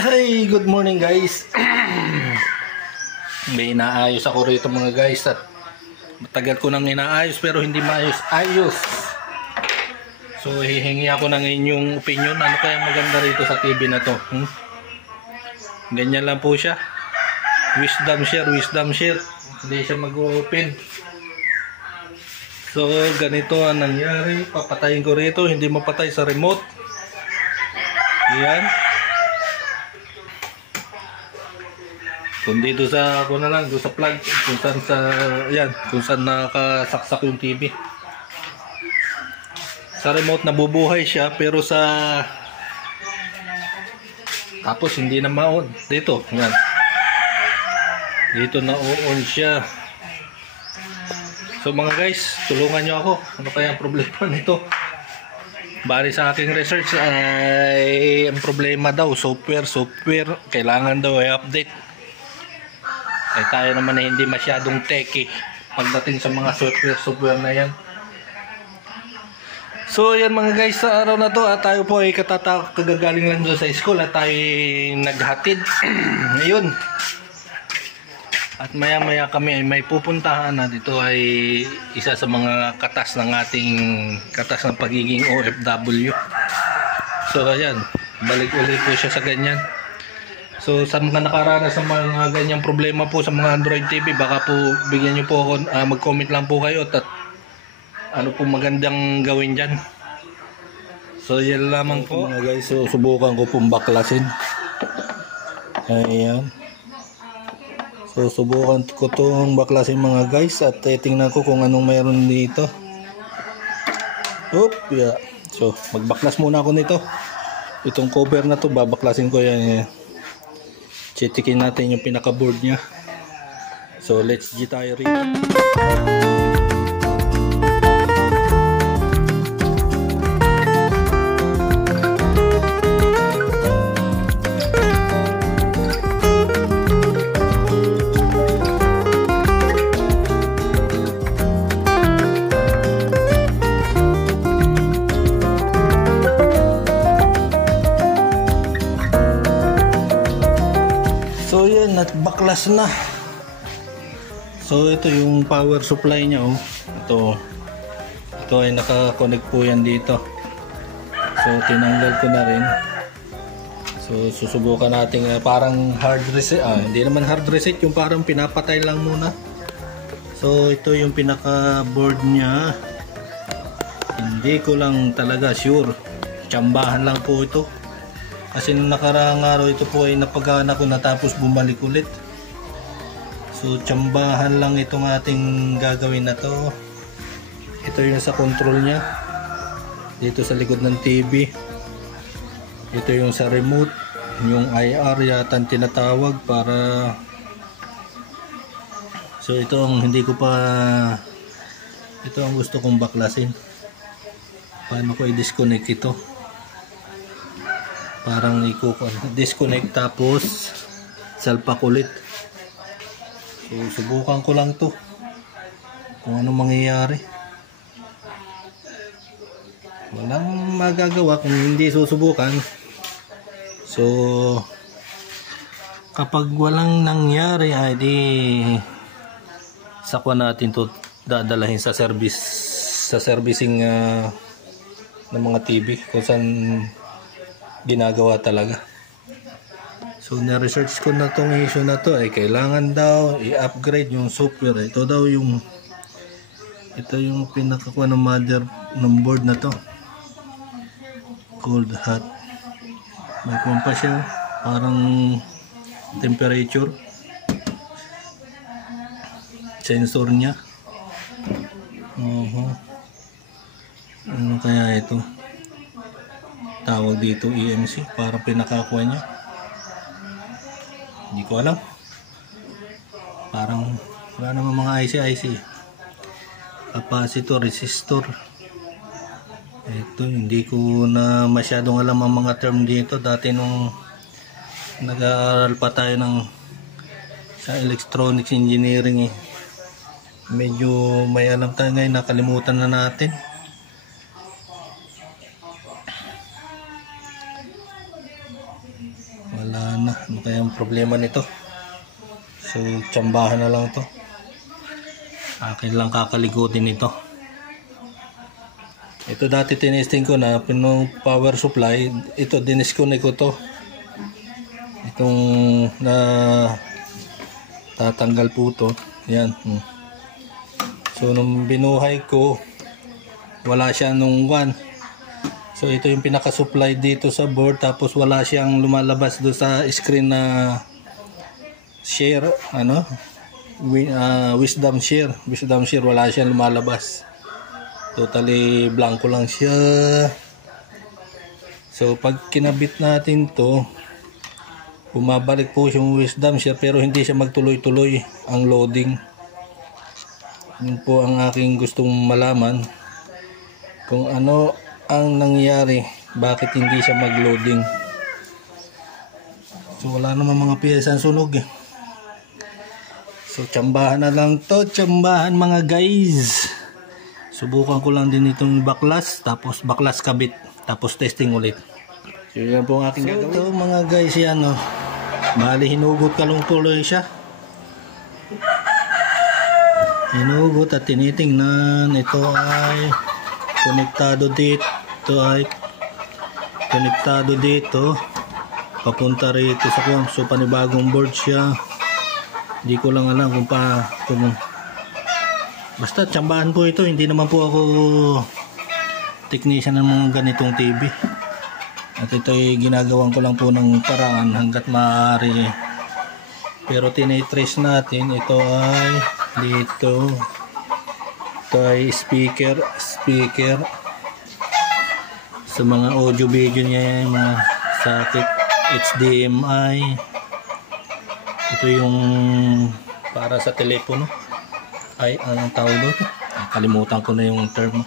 Ay, good morning guys. May inaayos ako rito mga guys at matagal ko nang inaayos pero hindi maayos-ayos. So hihingi ako ng inyong opinion. Ano kaya maganda rito sa TV na to? Ganyan lang po siya. Wisdom share. Hindi siya mag-open. So ganito ang nangyari. Papatayin ko rito. Hindi mapatay sa remote. Yan. Kung dito sa ako na lang, doon sa plug, kung saan nakasaksak yung TV. Sa remote nabubuhay siya pero tapos hindi na ma-on. Dito, yan. Dito na on siya. So mga guys, tulungan nyo ako. Ano kaya ang problema nito? Bali sa aking research ay ang problema daw software, kailangan daw i-update. Ay tayo naman na hindi masyadong techy pagdating sa mga software na yan. So yan mga guys, sa araw na to tayo po ay kagagaling lang doon sa school at tayo naghatid. Ayun. At maya maya kami ay may pupuntahan na dito ay isa sa mga katas ng pagiging OFW. So ayan, balik ulit po siya sa ganyan. So sa mga nakaranas ng mga ganyang problema po sa mga Android TV, baka po bigyan nyo po ako, mag-comment lang po kayo at ano po magandang gawin dyan. So yan lamang po mga guys. So subukan ko pong baklasin. Ayan. So subukan ko itong baklasin mga guys at tingnan ko kung anong mayroon dito. Yeah. So magbaklas muna ako nito. Itong cover na to babaklasin ko yan. Checkin natin yung pinaka board niya. So let's G tayo rito. So yan, baklas na. So ito yung power supply niya Ito ay naka-connect po yan dito. So tinanggal ko na rin. So susubukan natin parang hard reset. Hindi naman hard reset, yung parang pinapatay lang muna. So ito yung pinaka board niya. Hindi ko lang talaga sure. Tsambahan lang po ito. Kasi nung nakaraang araw ito po ay napagana ko natapos bumalik ulit. So tsambahan lang itong ating gagawin na to. Ito yung sa control nya. Dito sa likod ng TV. Ito yung sa remote. Yung IR yata ang tinatawag para. So ito ang hindi ko pa. Ito ang gusto kong baklasin. Paano ko i-disconnect ito? Parang disconnect tapos salpak ulit. So subukan ko lang to kung ano mangyayari. Walang magagawa kung hindi susubukan. So kapag walang nangyari ay di sakwa natin to dadalahin sa servicing ng mga TV kung saan ginagawa talaga. So na-research ko na tong issue na to ay kailangan daw i-upgrade yung software. Ito yung pinakakuha ng mother ng board na to. Cold hot. May kumpa siya parang temperature sensor niya. Ano kaya ito? Tawag dito EMC, parang pinakakuha niya. Hindi ko alam. Parang wala naman mga IC. Capacitor, resistor. Ito, hindi ko na masyadong alam ang mga term dito. Dati nung nag-aaral pa tayo sa electronics engineering medyo may alam tayo ngayon, nakalimutan na natin. Wala na. Ano kaya ang problema nito? So, tsambahan na lang to. Akin lang kakaligutin ito. Ito dati tinesting ko na, pinong power supply. Ito, dinisconnect ko to. Itong na tatanggal po to. Yan. So, nung binuhay ko, wala siya nung one. So, ito yung pinaka-supply dito sa board. Tapos, wala siyang lumalabas do sa screen na share, ano? Wisdom share. Wisdom share, wala siyang lumalabas. Totally blanco lang siya. So, pag kinabit natin to, bumabalik po yung wisdom share pero hindi siya magtuloy-tuloy ang loading. Yun po ang aking gustong malaman kung ano ang nangyari, bakit hindi siya mag-loading. So wala naman mga piyesa ang sunog eh. So tsambahan na lang to, tsambahan mga guys. Subukan ko lang din itong baklas, tapos baklas kabit, tapos testing ulit. So yan po ang aking gagawin. Ito mga guys, yan o. Bali hinugot kalong tuloy siya. Hinugot at tinitingnan. Ito ay konektado dito. Ito ay konektado dito. Papunta rito sa kung so panibagong board siya. Hindi ko lang alam kung basta tsambahan po ito. Hindi naman po ako technician ng mga ganitong TV. At ito ay ginagawan ko lang po ng paraan hanggat maaari. Pero tinitrace natin. Ito ay dito. Ito ay speaker sa mga audio video niya, yung mga socket HDMI. Ito yung para sa telepono. Ay, anong tawag doon? Kalimutan ko na yung term.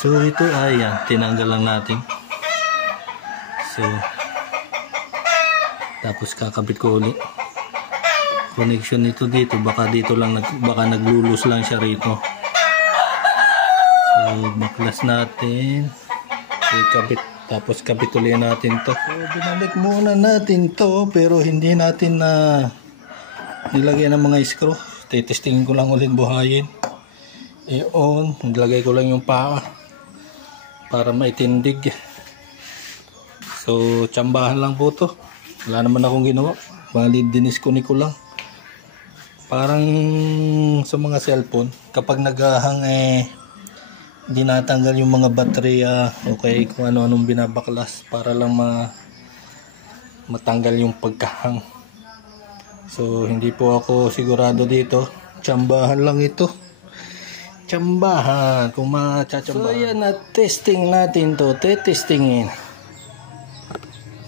So ito ay yan, tinanggal lang natin. So tapos kakabit ko ulit. Connection nito dito, baka dito lang baka naglulus lang siya rito. So baklas natin. Ikabit, tapos kabit ulit natin to. So binalik muna natin to pero hindi natin na nilagyan ng mga screw. Titestingin ko lang ulit buhayin. I-on, nilagay ko lang yung paa para maitindig. So tsambahan lang po to. Wala naman akong ginawa. Bali dinisconnect ko lang. Parang sa mga cellphone, kapag naghahang hindi natanggal yung mga baterya okay kung ano-anong binabaklas para lang matanggal yung pagkahang. So hindi po ako sigurado dito. Tsambahan lang ito. Tsambahan kung matsambahan. So yan na testing natin to. Testingin.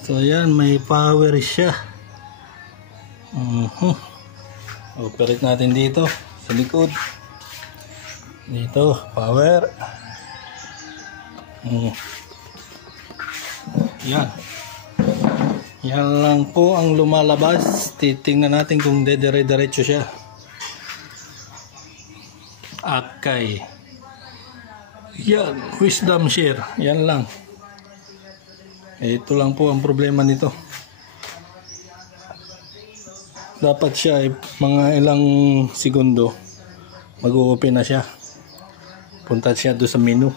So yan, may power siya. Operate natin dito sa likod. Dito, power. Yan. Yan lang po ang lumalabas. Titingnan natin kung dedire-diretso siya. Okay. Yan, wisdom share. Yan lang. Ito lang po ang problema nito. Dapat siya mga ilang segundo mag-open na siya. Punta siya doon sa menu.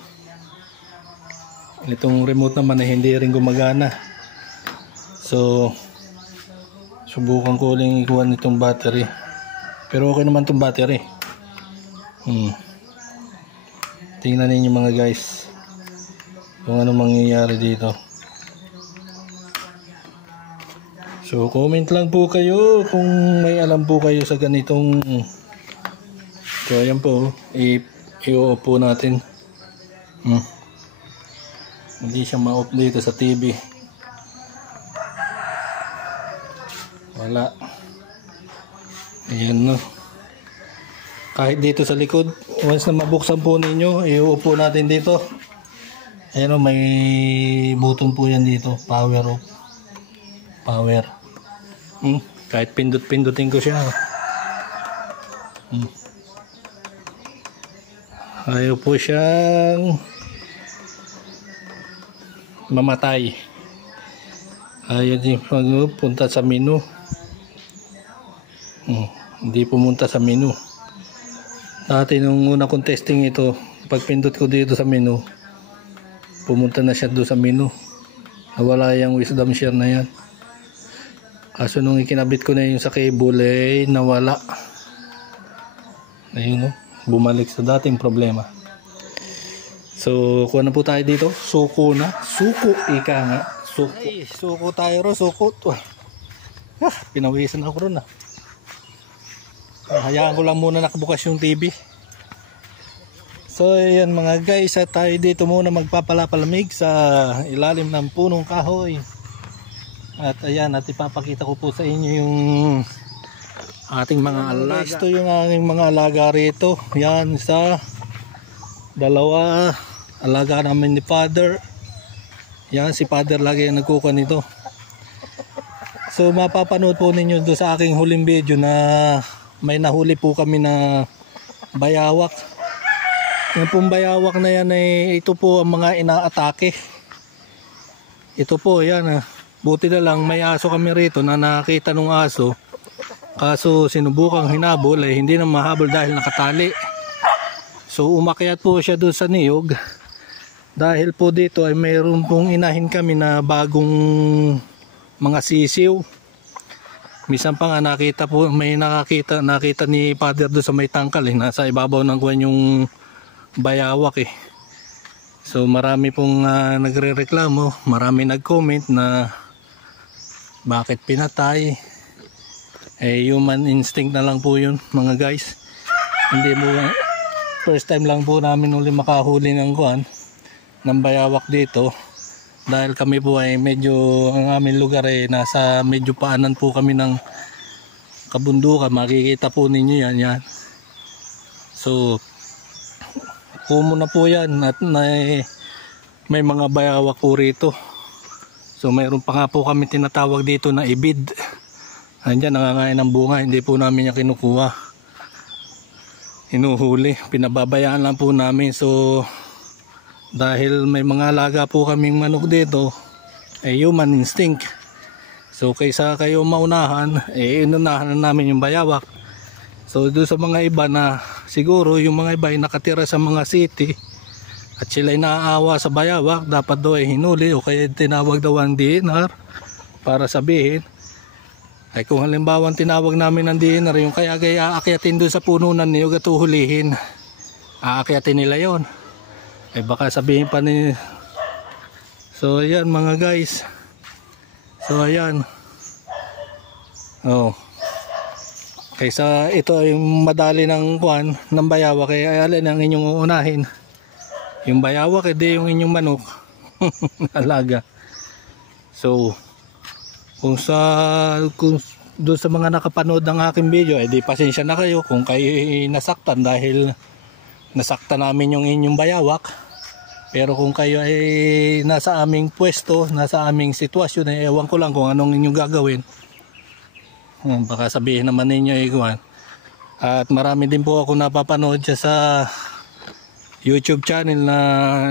Itong remote naman ay hindi rin gumagana. So subukan ko uling ikuha nitong battery. Pero okay naman itong battery. Tingnan ninyo mga guys kung ano mangyayari dito. So comment lang po kayo kung may alam po kayo sa ganitong. So ayan po, i-off po natin. Hindi siya ma-off dito sa TV. Wala. Ayan no. Kahit dito sa likod, once na mabuksan po ninyo, i-off po natin dito. Ayan o, may button po yan dito, power off. Power. Kahit pindot-pindutin ko siya. Ayaw po siyang mamatay. Ayaw din punta sa menu. Hindi pumunta sa menu. Dati nung una kong testing ito, pag pindot ko dito sa menu, pumunta na siya doon sa menu. Nawala yung wisdom share na yan. Kaso nung ikinabit ko na yung sa cable, nawala. Ayun, bumalik sa dating problema. So, kuha na po tayo dito. Suko na. Suko, ika nga. Suko. Ay, suko tayo ro, suko. Pinawisan ako ron. Hayaan ko lang muna nakabukas yung TV. So, ayan mga guys, at tayo dito muna magpapalapalamig sa ilalim ng punong kahoy. At ayan, at ipapakita ko po sa inyo yung ating mga alaga. Ito yung aking mga alaga rito. Yan, isa, dalawa, alaga namin ni Father. Yan, si Father lagi yung nagkukuha nito. So mapapanood po ninyo doon sa aking huling video na may nahuli po kami na bayawak. Yung pong bayawak na yan ay ito po ang mga inaatake. Ito po yan. Buti na lang may aso kami rito na nakita ng aso. Kaso sinubukang hinabol ay hindi na mahabol dahil nakatali. So umakyat po siya doon sa niyog. Dahil po dito ay mayroon pong inahin kami na bagong mga sisiw. Minsan pa nga nakita po, may nakita ni Father doon sa may tangkal nasa ibabaw ng kuwan yung bayawak So marami pong nagrereklamo, marami nag-comment na bakit pinatay. Human instinct na lang po yun mga guys. Hindi mo, first time lang po namin uli makahuli ng kuwan ng bayawak dito. Dahil kami po ay medyo, ang aming lugar ay nasa medyo paanan po kami ng kabundukan. Makikita po ninyo yan. So kumo na po yan at may mga bayawak po rito. So mayroon pa nga po kami tinatawag dito na ibid. Andiyan nangangain ng bunga, hindi po namin niya kinukuha. Hinuhuli, pinababayaan lang po namin. So dahil may mga alaga po kaming manok dito, human instinct. So kaysa kayo maunahan, inunahan na namin yung bayawak. So doon sa mga iba na siguro yung mga iba ay nakatira sa mga city at sila ay naaawa sa bayawak, dapat daw ay hinuli o kaya tinawag daw ang DNR para sabihin. Ay kung halimbawa tinawag namin ng DNR yung kaya aakyatin doon sa pununan niyo at uhulihin, aakyatin nila yon. Ay baka sabihin pa ni. So ayan mga guys. So ayan. Kaysa ito ay madali ng kuwan ng bayawak, kaya alin ang inyong uunahin? Yung bayawak, hindi yung inyong manok. Alaga. So kung doon sa mga nakapanood ng aking video, di pasensya na kayo kung kayo nasaktan dahil nasaktan namin yung inyong bayawak. Pero kung kayo ay nasa aming pwesto, nasa aming sitwasyon, ewan ko lang kung anong inyong gagawin. Baka sabihin naman ninyo ikuan. At marami din po ako napapanood siya sa YouTube channel na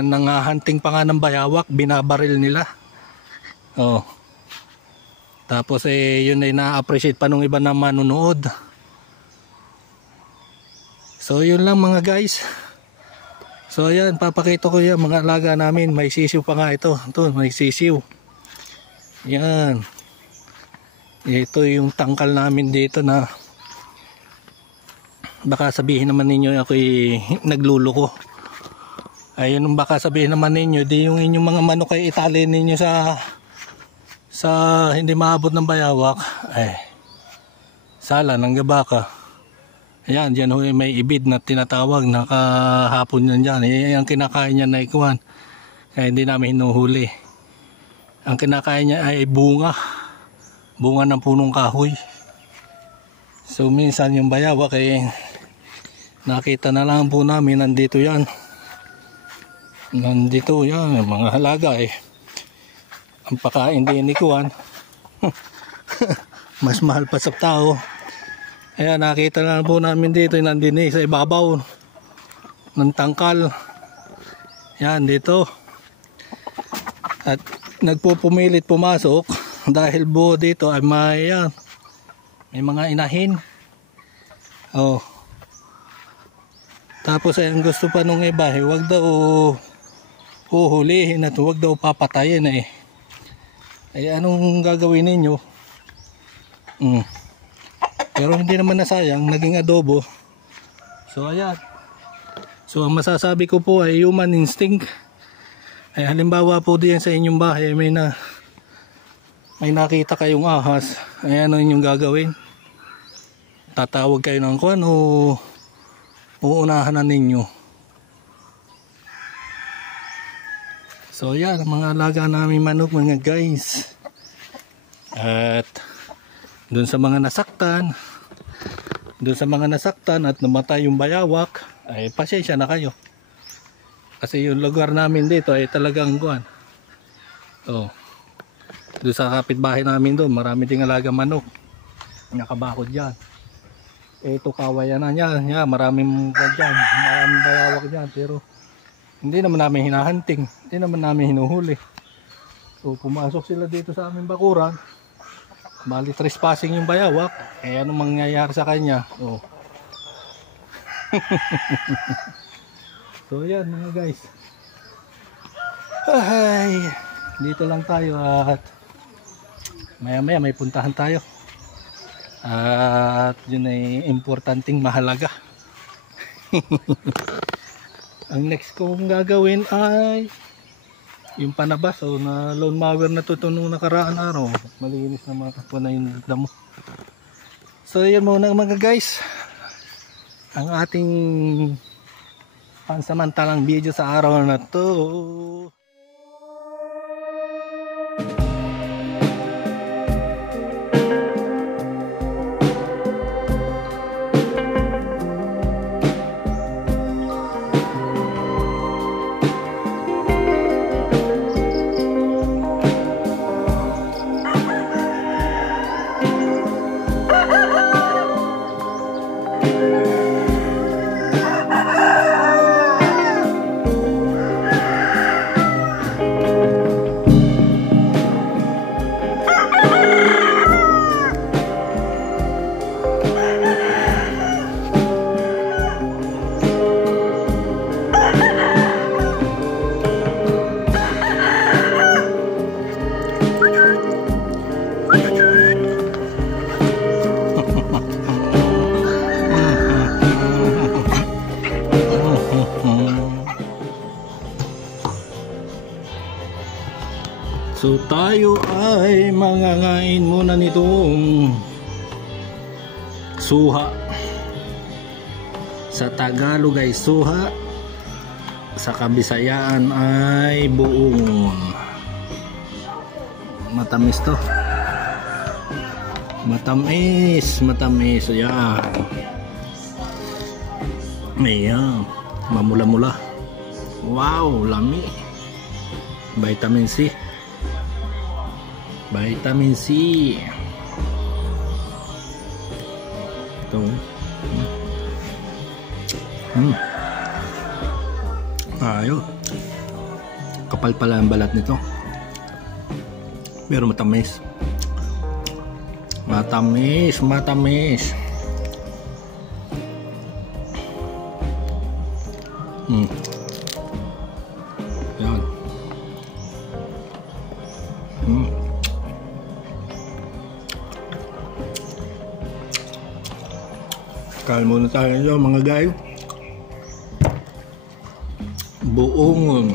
nanghahunting pa nga ng bayawak, binabaril nila. Tapos yun ay na-appreciate pa nung iba na manunood. So yun lang mga guys. So ayan, papakita ko yan mga alaga namin. May sisiw pa nga ito. Ito, may sisiw. Yan. Ito yung tangkal namin dito na baka sabihin naman ninyo ako'y nagluluko. Ayun, baka sabihin naman ninyo di yung inyong mga manok ay itali ninyo sa hindi maabot ng bayawak. Sala ng gabaka. Ayan, dyan may ibid na tinatawag, nakahapon yan dyan. Ang kinakain niya na ikuhan, kaya hindi namin hinuhuli. Ang kinakain niya ay bunga ng punong kahoy. So minsan yung bayawak nakita na lang po namin, nandito yan, mga halaga ang pakain din ikuhan. Mas mahal pa sa tao. Ayan, nakita na po namin dito, nandun sa ibabaw ng tangkal. Yan, dito. At nagpupumilit pumasok. dahil buo dito ay may mga inahin. Oh. Tapos ay ang gusto pa nung iba, wag daw huhulihin at wag daw papatayin eh. Ay anong gagawin ninyo? Pero hindi naman nasayang, naging adobo. So ayan. So ang masasabi ko po ay human instinct. Ay halimbawa po diyan sa inyong bahay may nakita kayong ahas, ay ano inyong gagawin? Tatawag kayo ng kuwan o uunahan na ninyo? So yan ang mga alaga namin manok mga guys. At dun sa mga nasaktan at namatay yung bayawak, ay pasensya na kayo. Kasi yung lugar namin dito ay talagang kuwan. Oh. Doon sa kapitbahay namin doon, marami ding alaga manok. Nakabakod diyan. Ito kawayan na niya, maraming bayawak diyan, pero hindi naman namin hinahunting, hindi naman namin hinuhuli. So pumasok sila dito sa aming bakuran. Bali trespassing yung bayawak, eh anong mangyayari sa kanya? Oh. So yan mga guys. Ay, dito lang tayo at maya may puntahan tayo. At yun ay importanteng mahalaga. Ang next kong gagawin ay yung panabas o na lawn mower na to nung nakaraan araw. Malinis na makakuha na yung damo. So yan muna mga guys, ang ating pansamantalang video sa araw na to. So tayo ay mangangain muna nitong suha. Sa Tagalog ay suha, sa Kabisayaan ay buong. Matamis to. Matamis. Ayan. Ayan. Mamula-mula. Wow, lami. Vitamin C. Ito. Ayun. Kapal pala ang balat nito. Pero matamis. Yan. Kain muna tayo dyan mga guys. Buong.